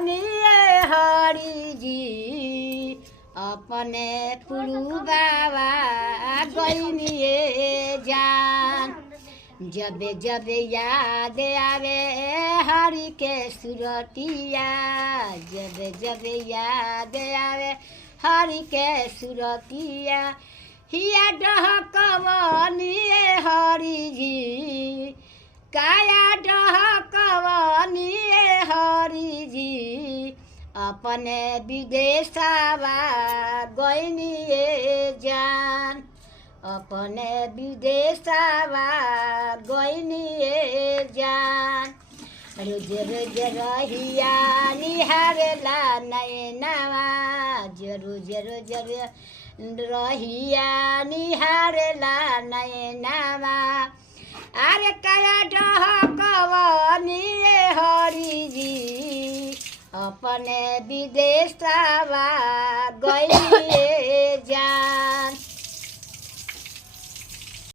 हरि जी अपने पुरु बाबा गइनिए जान। जब जब याद आवे हरि के सुरतिया, जब जब याद आवे हरि के सुरतिया, हिया डहकवनिए हरि जी, काया डहकवनिए हरि जी अपने विदेशवा गइनिए जान, अपने विदेशवा गइनिए जान। रोज रोज रहिया निहारेला नैनवा, रोज रोज रहिया निहारेला नैनवा, अरे काया डहकवनिए हरि जी अपने विदेशवा